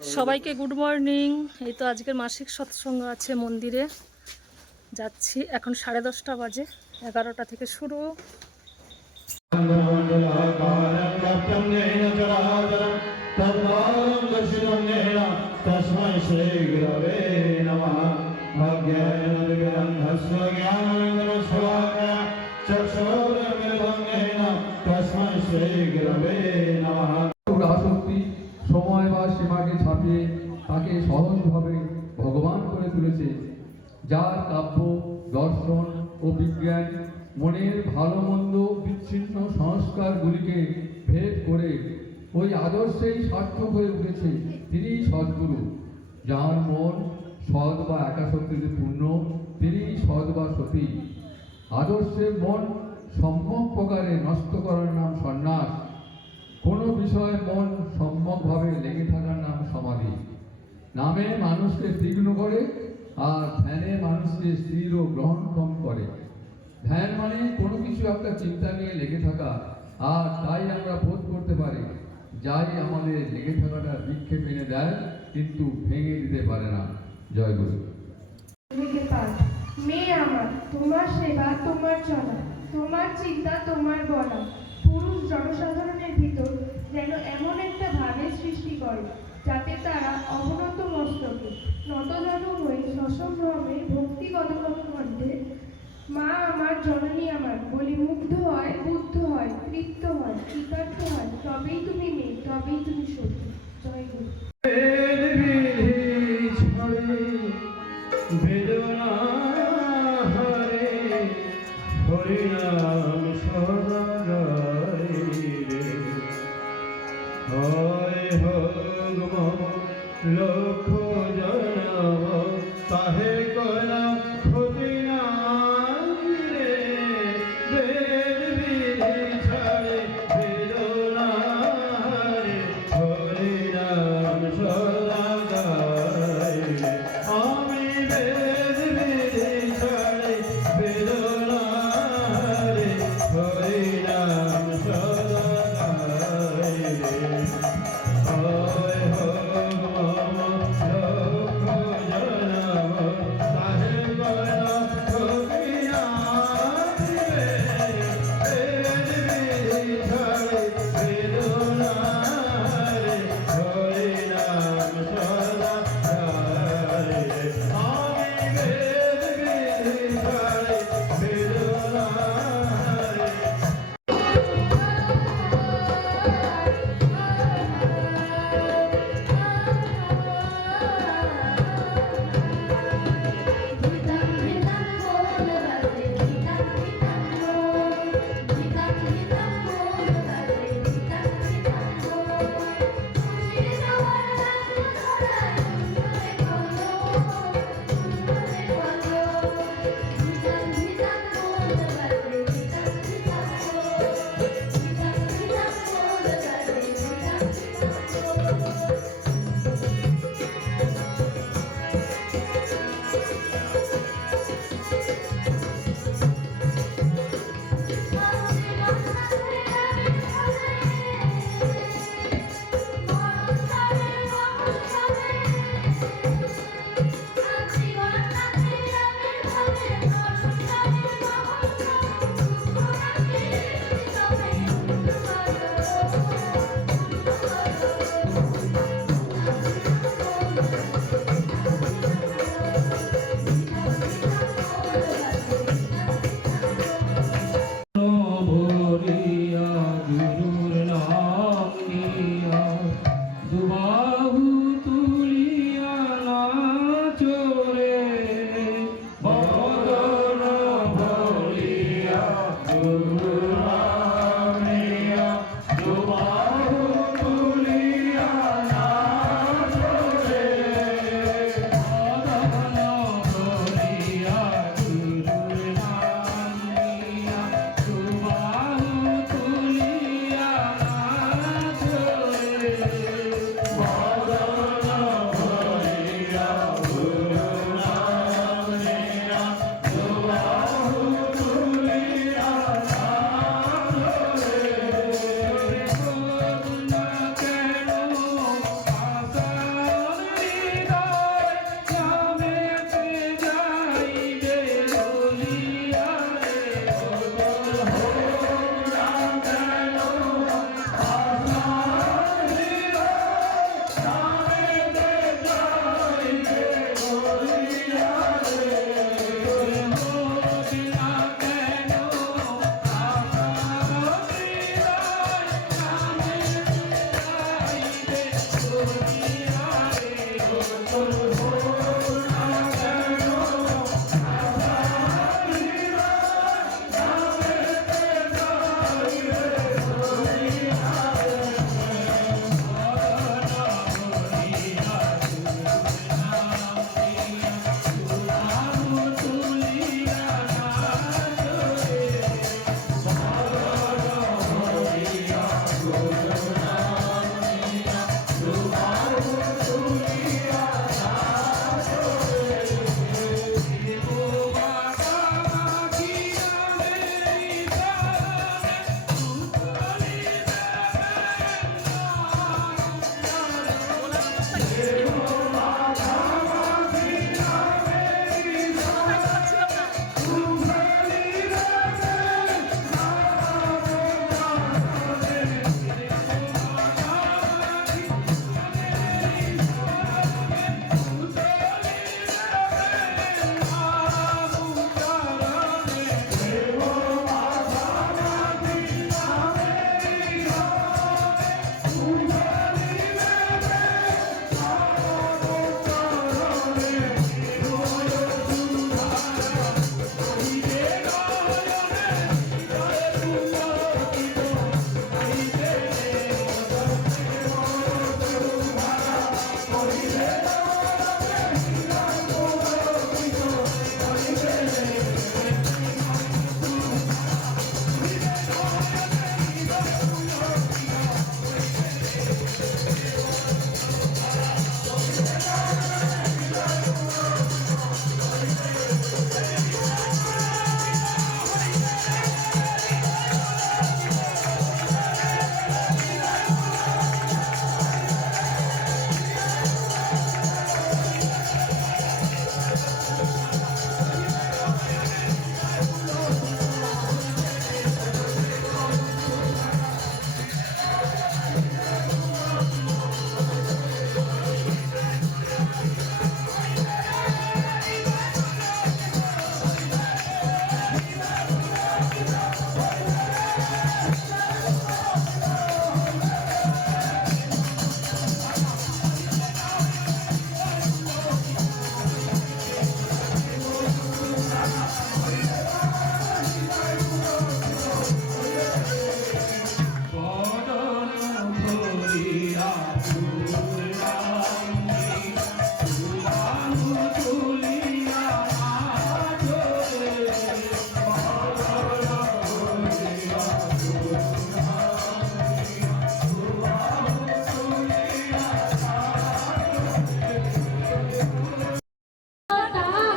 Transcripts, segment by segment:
সবাইকে good morning. এই তো আজকের মাসিক সৎসঙ্গ আছে, মন্দিরে যাচ্ছি। এখন 10:30 বাজে, 11টা থেকে শুরু। আসক্তি সময় বা সীমাকে ছাপিয়ে তাকে সহজভাবে ভগবান করে তুলেছে, যার কাব্য, দর্শন ও বিজ্ঞান মনের ভালো মন্দ বিচ্ছিন্ন সংস্কারগুলিকে ভেদ করে ওই আদর্শেই সার্থক হয়ে উঠেছে। তিনি সদ্গুরু, যার মন সৎ বা একাশক্তিতে পূর্ণ, তিনি সৎ বা সতী। আদর্শের মন সম্যক প্রকারে নষ্ট করার নাম সন্ন্যাস। কোনো বিষয়ে মন সম্যকভাবে লেগে থাকার নাম সমাধি। নামে মানুষকে তীক্ষ্ণ করে, আর ধ্যানে মানুষকে স্থির ও গ্রহণক্ষম করে। ধ্যান মানে কোনো কিছু একটা চিন্তা নিয়ে লেগে থাকা, আর তাই আমরা বোধ করতে পারি যাই আমাদের লেগে থাকাটা বিক্ষেপ এনে দেয়, কিন্তু ভেঙে দিতে পারে না। জয় গুরু। মেয়ে আমার, তোমার সেবা, তোমার চলা, তোমার চিন্তা, তোমার বলা পুরুষ জনসাধারণের ভিতর যেন এমন একটা ভাবের সৃষ্টি করে, যাতে তারা অবনত মস্তকে নতজন হয়ে সসম্ভ্রমে ভক্তিগত কণ্ঠে মা আমার, জননী আমার বলি মুগ্ধ হয়, বুদ্ধ হয়, তৃপ্ত হয়, কৃতার্থ হয়। তবেই তুমি মেয়ে, তবেই তুমি সত্যি। জয় গুরু। বেদনা হরে হরিনাম সদা গায় রে, হয় হোক মম লক্ষ জনম, তাহে কলা ক্ষতি নাই রে। বেদ বিধি ছাড়ে বেদনা হরে হরিনাম সদা গায় রে। আমি বেদ বিধি ছাড়ে বেদনা হরে হরিনাম সদা গায় রে। হয় হোক মম লক্ষ জনম, তাহে কলা ক্ষতি নাই রে। বেদ বিধি ছাড়ে বেদনা হরে হরিনাম সদা গায় রে। আমি বেদ বিধি ছাড়ে বেদনা হরে। ভরিয়া গুরুর নাম নিয়া, দুবাহু তুলিয়া নাচো রে। বদন ভরিয়া গুরুর নাম নিয়া, দুবাহু তুলিয়া নাচো রে। বদন ভরিয়া গুরুর নাম নিয়া, দুবাহু তুলিয়া নাচো রে। বদন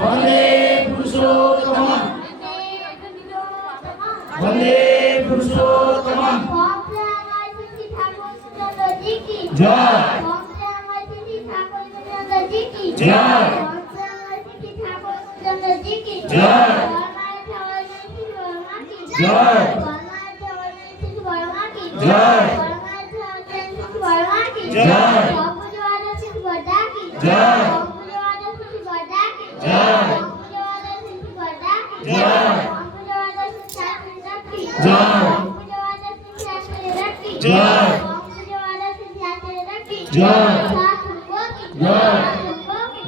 বন্দে পুরুষোত্তম বন্দে পুরুষোত্তম জয় জয় জয় জয় জয় জয়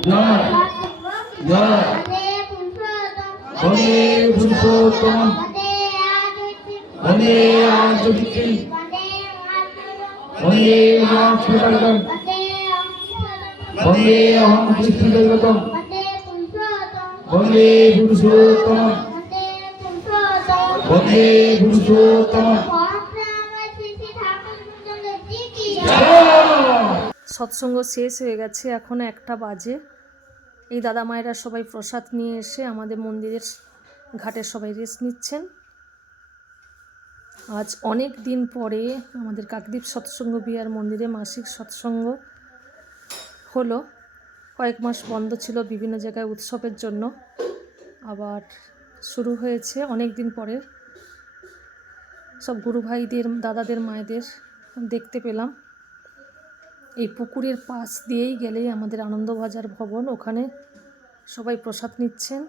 জয় বন্দে পুরুষোত্তম বন্দে আঞ্চলিকি বন্দে মহাস্ফুটকম বন্দে অহং কৃষ্ণদৈবতম বন্দে পুরুষোত্তম বন্দে পুরুষোত্তম সৎসঙ্গ শেষ হয়ে গেছে, এখন 1টা বাজে। এই দাদা মায়েরা সবাই প্রসাদ নিয়ে এসে আমাদের মন্দিরের ঘাটে সবাই রেস্ট নিচ্ছেন। আজ অনেক দিন পরে আমাদের কাকদ্বীপ সৎসঙ্গ বিহার মন্দিরে মাসিক সৎসঙ্গ হলো। কয়েক মাস বন্ধ ছিল বিভিন্ন জায়গায় উৎসবের জন্য, আবার শুরু হয়েছে অনেক দিন পরে। সব গুরু ভাইদের, দাদাদের, মায়েদের দেখতে পেলাম। এই পুকুরের পাশ দিয়েই গেলেই আমাদের আনন্দবাজার ভবন, ওখানে সবাই প্রসাদ নিচ্ছেন।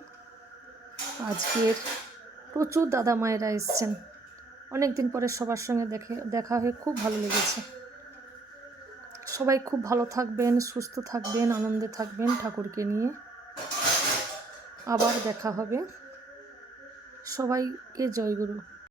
আজকের প্রচুর দাদা মায়েরা এসছেন, অনেক দিন পরে সবার সঙ্গে দেখা হয়ে খুব ভালো লেগেছে। সবাই খুব ভালো থাকবেন, সুস্থ থাকবেন, আনন্দে থাকবেন ঠাকুরকে নিয়ে। আবার দেখা হবে। সবাইকে জয়গুরু।